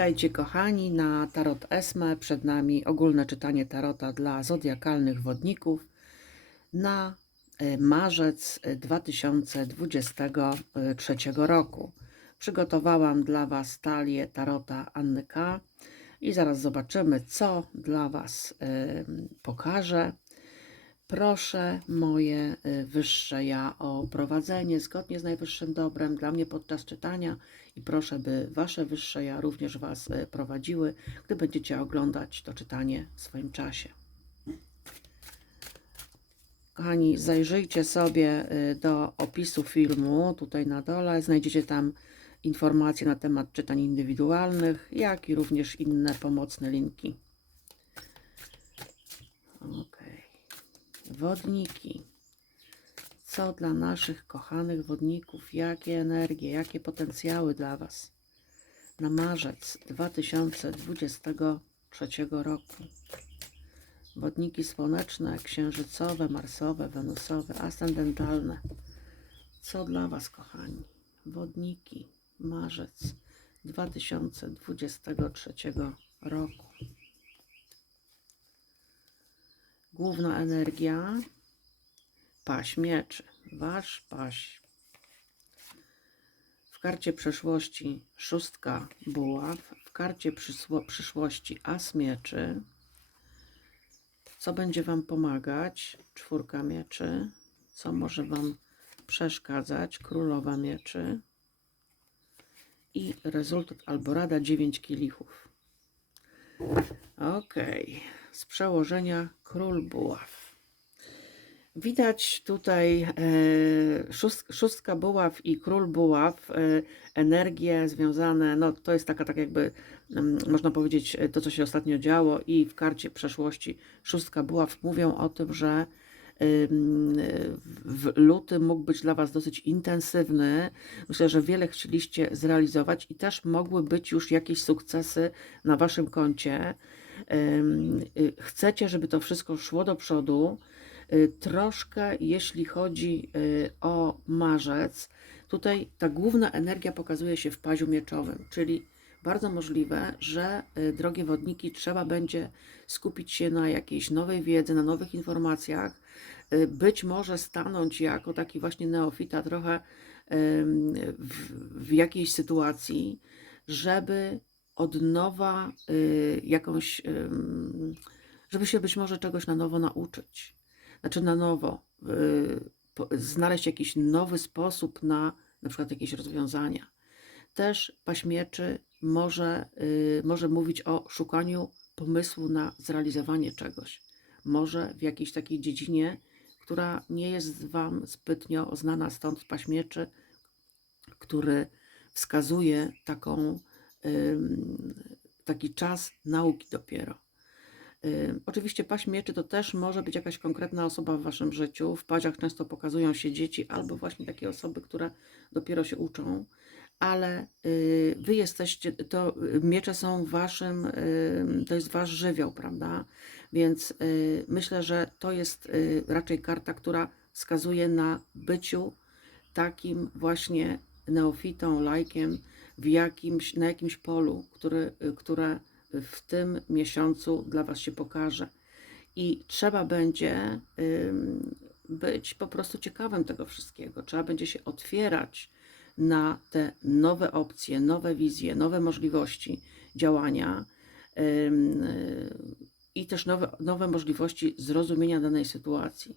Witajcie kochani na Tarot Esme. Przed nami ogólne czytanie tarota dla zodiakalnych wodników na e, marzec e, 2023 roku. Przygotowałam dla Was talię tarota Anny K. I zaraz zobaczymy, co dla Was e, pokażę. Proszę moje y, wyższe ja o prowadzenie zgodnie z najwyższym dobrem dla mnie podczas czytania i proszę, by wasze wyższe ja również was y, prowadziły, gdy będziecie oglądać to czytanie w swoim czasie. Kochani, zajrzyjcie sobie y, do opisu filmu tutaj na dole. Znajdziecie tam informacje na temat czytań indywidualnych, jak i również inne pomocne linki. Wodniki. Co dla naszych kochanych wodników? Jakie energie, jakie potencjały dla Was na marzec 2023 roku? Wodniki słoneczne, księżycowe, marsowe, wenusowe, ascendentalne. Co dla Was, kochani? Wodniki, marzec 2023 roku. Główna energia paś mieczy. Wasz paś. W karcie przeszłości szóstka buław. W karcie przyszłości as mieczy. Co będzie Wam pomagać? Czwórka mieczy. Co może Wam przeszkadzać? Królowa mieczy. I rezultat albo rada dziewięć kielichów. Okej, z przełożenia król buław. Widać tutaj e, szóst, szóstka buław i król buław, e, energie związane, no to jest taka tak jakby, mm, można powiedzieć, e, to co się ostatnio działo i w karcie przeszłości szóstka buław mówią o tym, że w lutym mógł być dla Was dosyć intensywny. Myślę, że wiele chcieliście zrealizować i też mogły być już jakieś sukcesy na Waszym koncie. Y, Chcecie, żeby to wszystko szło do przodu. Y, Troszkę, jeśli chodzi y, o marzec, tutaj ta główna energia pokazuje się w paziu mieczowym, czyli bardzo możliwe, że drogie wodniki trzeba będzie skupić się na jakiejś nowej wiedzy, na nowych informacjach, być może stanąć jako taki właśnie neofita trochę w, w jakiejś sytuacji, żeby od nowa y, jakąś, żeby się być może czegoś na nowo nauczyć. Znaczy na nowo, y, znaleźć jakiś nowy sposób na na przykład jakieś rozwiązania. Też paśmieczy może, y, może mówić o szukaniu pomysłu na zrealizowanie czegoś. Może w jakiejś takiej dziedzinie, która nie jest Wam zbytnio znana, stąd paśmieczy, który wskazuje taką, taki czas nauki dopiero. Oczywiście paść mieczy to też może być jakaś konkretna osoba w waszym życiu. W paziach często pokazują się dzieci albo właśnie takie osoby, które dopiero się uczą, ale y, wy jesteście, to y, miecze są waszym, to jest wasz żywioł, prawda? Więc y, myślę, że to jest raczej karta, która wskazuje na byciu takim właśnie neofitą, lajkiem w jakimś, na jakimś polu, który, które w tym miesiącu dla Was się pokaże. I trzeba będzie być po prostu ciekawym tego wszystkiego. Trzeba będzie się otwierać na te nowe opcje, nowe wizje, nowe możliwości działania i też nowe, nowe możliwości zrozumienia danej sytuacji.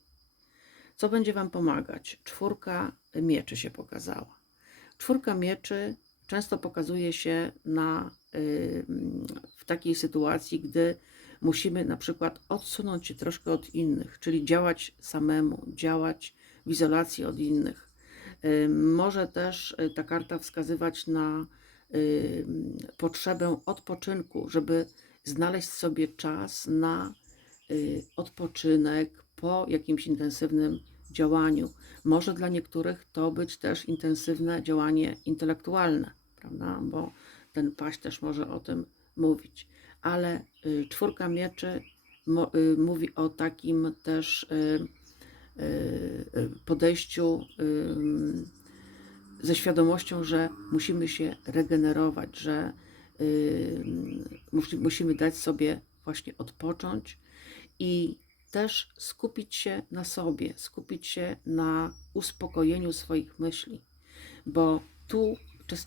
Co będzie Wam pomagać? Czwórka mieczy się pokazała. Czwórka mieczy często pokazuje się na, w takiej sytuacji, gdy musimy na przykład odsunąć się troszkę od innych, czyli działać samemu, działać w izolacji od innych. Może też y, ta karta wskazywać na potrzebę odpoczynku, żeby znaleźć sobie czas na y, odpoczynek po jakimś intensywnym działaniu. Może dla niektórych to być też intensywne działanie intelektualne, prawda? Bo ten paść też może o tym mówić. Ale y, czwórka mieczy y, mówi o takim też y, podejściu ze świadomością, że musimy się regenerować, że musi- musimy dać sobie właśnie odpocząć i też skupić się na sobie, skupić się na uspokojeniu swoich myśli, bo tu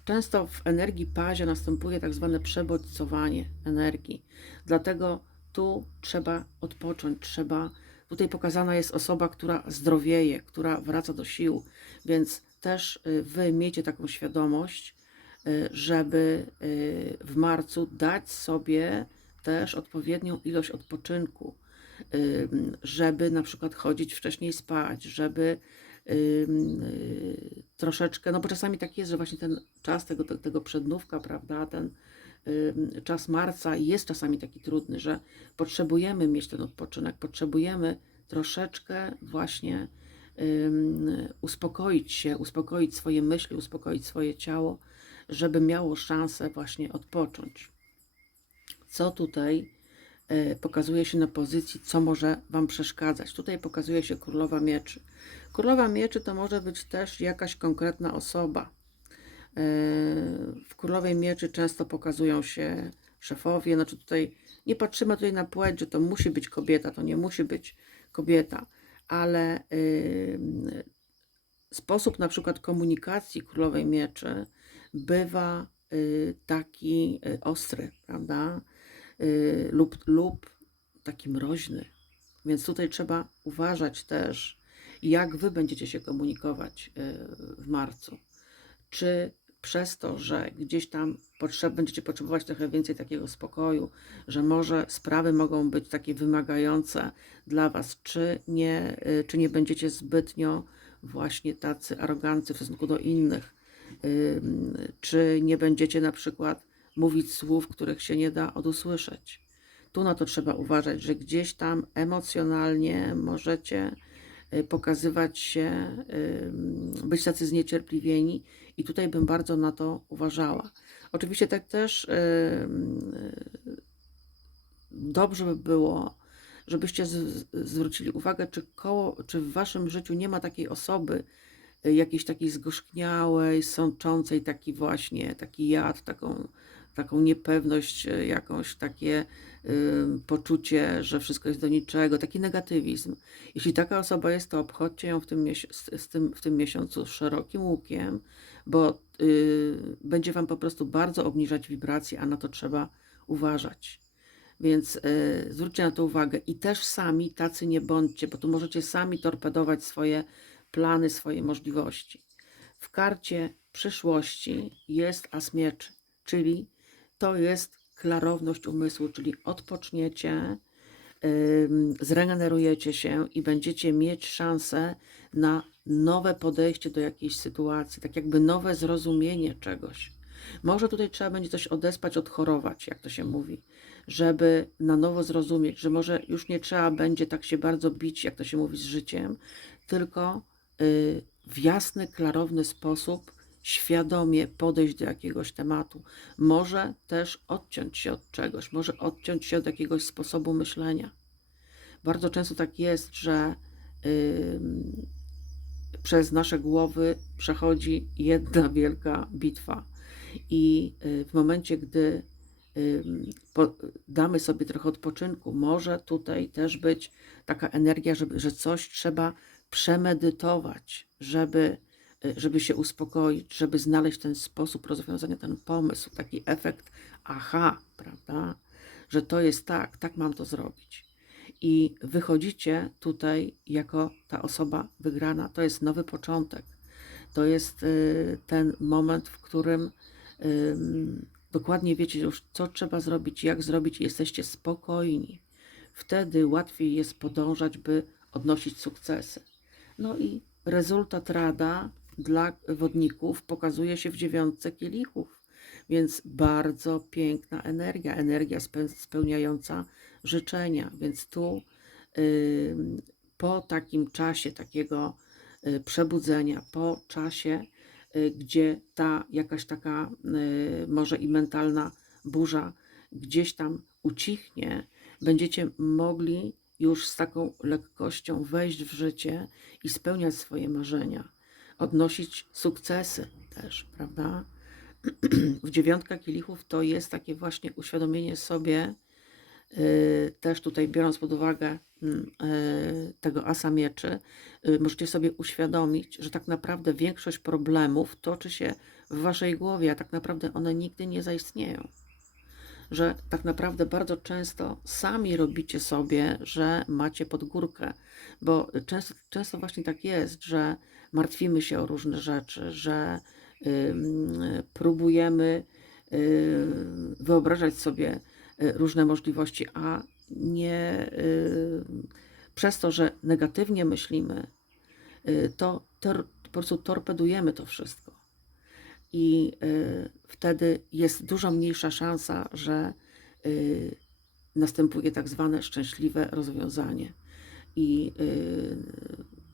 często w energii pazia następuje tak zwane przebodźcowanie energii. Dlatego tu trzeba odpocząć, trzeba. Tutaj pokazana jest osoba, która zdrowieje, która wraca do sił, więc też y, wy miejcie taką świadomość, y, żeby y, w marcu dać sobie też odpowiednią ilość odpoczynku, żeby na przykład chodzić wcześniej spać, żeby y, troszeczkę, no bo czasami tak jest, że właśnie ten czas tego, te- tego przednówka, prawda, ten czas marca jest czasami taki trudny, że potrzebujemy mieć ten odpoczynek, potrzebujemy troszeczkę właśnie uspokoić się, uspokoić swoje myśli, uspokoić swoje ciało, żeby miało szansę właśnie odpocząć. Co tutaj pokazuje się na pozycji, co może Wam przeszkadzać? Tutaj pokazuje się królowa mieczy. Królowa mieczy to może być też jakaś konkretna osoba. E, W królowej mieczy często pokazują się szefowie. Znaczy tutaj nie patrzymy tutaj na płeć, że to musi być kobieta, to nie musi być kobieta, ale ym, sposób na przykład komunikacji królowej mieczy bywa y, taki y, ostry, prawda? Y, lub, lub taki mroźny. Więc tutaj trzeba uważać też, jak wy będziecie się komunikować y, w marcu. Czy przez to, że gdzieś tam potrzeb, będziecie potrzebować trochę więcej takiego spokoju, że może sprawy mogą być takie wymagające dla was, czy nie, y, czy nie będziecie zbytnio właśnie tacy arogancy w stosunku do innych, czy nie będziecie na przykład mówić słów, których się nie da odusłyszeć. Tu na to trzeba uważać, że gdzieś tam emocjonalnie możecie y, pokazywać się, ym, być tacy zniecierpliwieni i tutaj bym bardzo na to uważała. Oczywiście tak też y, dobrze by było, żebyście zwrócili uwagę, czy, koło, czy w waszym życiu nie ma takiej osoby, y, jakiejś takiej zgorzkniałej, sączącej taki właśnie, taki jad, taką, taką niepewność, y, jakąś takie y, poczucie, że wszystko jest do niczego, taki negatywizm. Jeśli taka osoba jest, to obchodźcie ją w tym, z, tym, w tym miesiącu szerokim łukiem, bo y, będzie wam po prostu bardzo obniżać wibracje, a na to trzeba uważać. Więc y, zwróćcie na to uwagę i też sami tacy nie bądźcie, bo tu możecie sami torpedować swoje plany, swoje możliwości. W karcie przyszłości jest as mieczy, czyli to jest klarowność umysłu, czyli odpoczniecie, zregenerujecie się i będziecie mieć szansę na nowe podejście do jakiejś sytuacji, tak jakby nowe zrozumienie czegoś. Może tutaj trzeba będzie coś odespać, odchorować, jak to się mówi, żeby na nowo zrozumieć, że może już nie trzeba będzie tak się bardzo bić, jak to się mówi, z życiem, tylko y, w jasny, klarowny sposób świadomie podejść do jakiegoś tematu. Może też odciąć się od czegoś, może odciąć się od jakiegoś sposobu myślenia. Bardzo często tak jest, że ym, przez nasze głowy przechodzi jedna wielka bitwa. I y, w momencie, gdy damy sobie trochę odpoczynku, może tutaj też być taka energia, żeby, że coś trzeba przemedytować, żeby, żeby się uspokoić, żeby znaleźć ten sposób rozwiązania, ten pomysł, taki efekt aha, prawda? Że to jest tak, tak mam to zrobić. I wychodzicie tutaj jako ta osoba wygrana. To jest nowy początek. To jest y, ten moment, w którym ym, dokładnie wiecie już, co trzeba zrobić, jak zrobić, i jesteście spokojni. Wtedy łatwiej jest podążać, by odnosić sukcesy. No i rezultat rada dla wodników pokazuje się w dziewiątce kielichów. Więc bardzo piękna energia, energia spe- spełniająca życzenia. Więc tu ym, po takim czasie takiego y, przebudzenia, po czasie, y, gdzie ta jakaś taka y, może i mentalna burza gdzieś tam ucichnie, będziecie mogli już z taką lekkością wejść w życie i spełniać swoje marzenia, odnosić sukcesy też, prawda? w dziewiątka kielichów to jest takie właśnie uświadomienie sobie, y, też tutaj biorąc pod uwagę mm, y, tego asa mieczy, y, możecie sobie uświadomić, że tak naprawdę większość problemów toczy się w waszej głowie, a tak naprawdę one nigdy nie zaistnieją. Że tak naprawdę bardzo często sami robicie sobie, że macie pod górkę, bo często, często właśnie tak jest, że martwimy się o różne rzeczy, że próbujemy y, wyobrażać sobie y, różne możliwości, a nie y, przez to, że negatywnie myślimy, to po prostu torpedujemy to wszystko. I wtedy jest dużo mniejsza szansa, że następuje tak zwane szczęśliwe rozwiązanie. I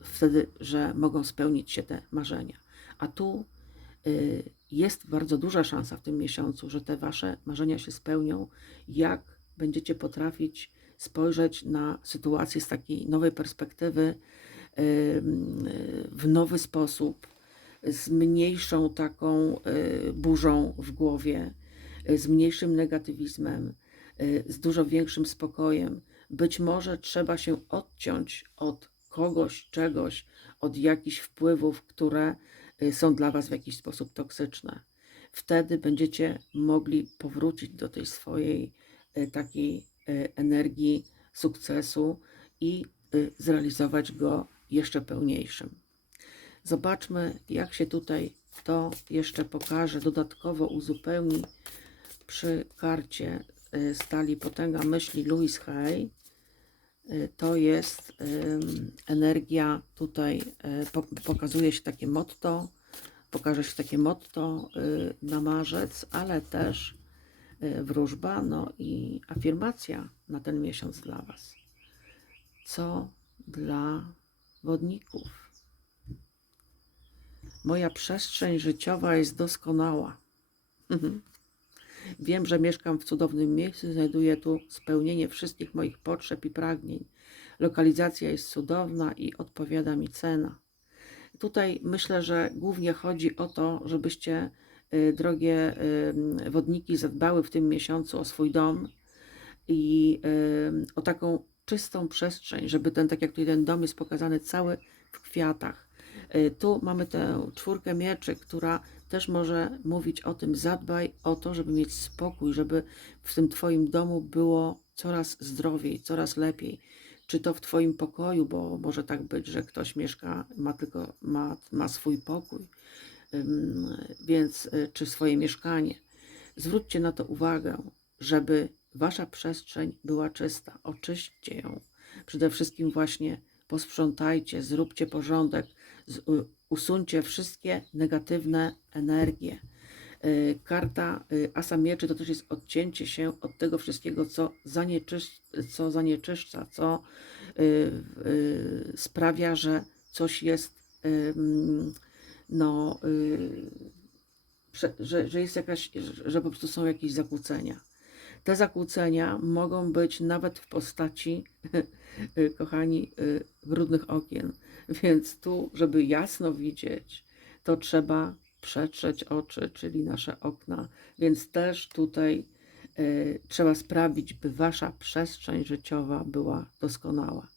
wtedy, że mogą spełnić się te marzenia. A tu y, jest bardzo duża szansa w tym miesiącu, że te wasze marzenia się spełnią, jak będziecie potrafić spojrzeć na sytuację z takiej nowej perspektywy, y, y, w nowy sposób, z mniejszą taką burzą w głowie, z mniejszym negatywizmem, z dużo większym spokojem. Być może trzeba się odciąć od kogoś, czegoś, od jakichś wpływów, które y, są dla Was w jakiś sposób toksyczne. Wtedy będziecie mogli powrócić do tej swojej y, takiej y, energii sukcesu i zrealizować go jeszcze pełniejszym. Zobaczmy, jak się tutaj to jeszcze pokaże, dodatkowo uzupełni przy karcie stali potęga myśli Louis Hay. Y, To jest energia, tutaj y, po- pokazuje się takie motto, pokaże się takie motto y, na marzec, ale też wróżba, no i afirmacja na ten miesiąc dla Was. Co dla wodników? Moja przestrzeń życiowa jest doskonała. Wiem, że mieszkam w cudownym miejscu, znajduję tu spełnienie wszystkich moich potrzeb i pragnień. Lokalizacja jest cudowna i odpowiada mi cena. Tutaj myślę, że głównie chodzi o to, żebyście, y, drogie y, wodniki, zadbały w tym miesiącu o swój dom i y, o taką czystą przestrzeń, żeby ten, tak jak tutaj ten dom jest pokazany cały w kwiatach. Tu mamy tę czwórkę mieczy, która też może mówić o tym, zadbaj o to, żeby mieć spokój, żeby w tym Twoim domu było coraz zdrowiej, coraz lepiej. Czy to w Twoim pokoju, bo może tak być, że ktoś mieszka, ma tylko ma, ma swój pokój, więc y, czy swoje mieszkanie. Zwróćcie na to uwagę, żeby Wasza przestrzeń była czysta. Oczyśćcie ją. Przede wszystkim właśnie posprzątajcie, zróbcie porządek, u- usuńcie wszystkie negatywne energie. Y, Karta y, Asa Mieczy to też jest odcięcie się od tego wszystkiego, co, zanieczysz, co zanieczyszcza, co y, sprawia, że coś jest no, że, że jest jakaś, że po prostu są jakieś zakłócenia. Te zakłócenia mogą być nawet w postaci, kochani, y, brudnych okien. Więc tu, żeby jasno widzieć, to trzeba przetrzeć oczy, czyli nasze okna. Więc też tutaj y, trzeba sprawić, by wasza przestrzeń życiowa była doskonała.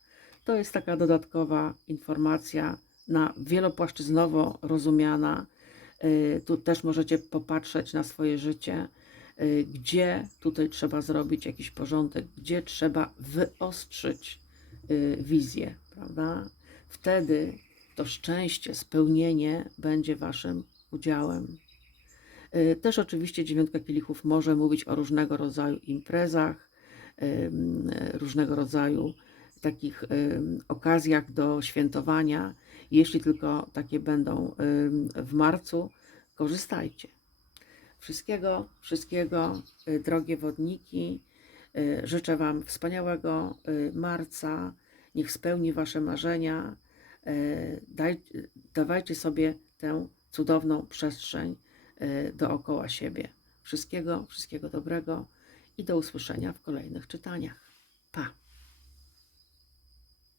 To jest taka dodatkowa informacja na wielopłaszczyznowo rozumiana. Y, Tu też możecie popatrzeć na swoje życie, gdzie tutaj trzeba zrobić jakiś porządek, gdzie trzeba wyostrzyć y, wizję, prawda? Wtedy to szczęście, spełnienie będzie waszym udziałem. Y, Też oczywiście dziewiątka kielichów może mówić o różnego rodzaju imprezach, różnego rodzaju takich okazjach do świętowania. Jeśli tylko takie będą w marcu, korzystajcie. Wszystkiego, wszystkiego, y, drogie wodniki. y, Życzę Wam wspaniałego y, marca. Niech spełni Wasze marzenia. Daj, dawajcie sobie tę cudowną przestrzeń dookoła siebie. Wszystkiego, wszystkiego dobrego i do usłyszenia w kolejnych czytaniach. Pa!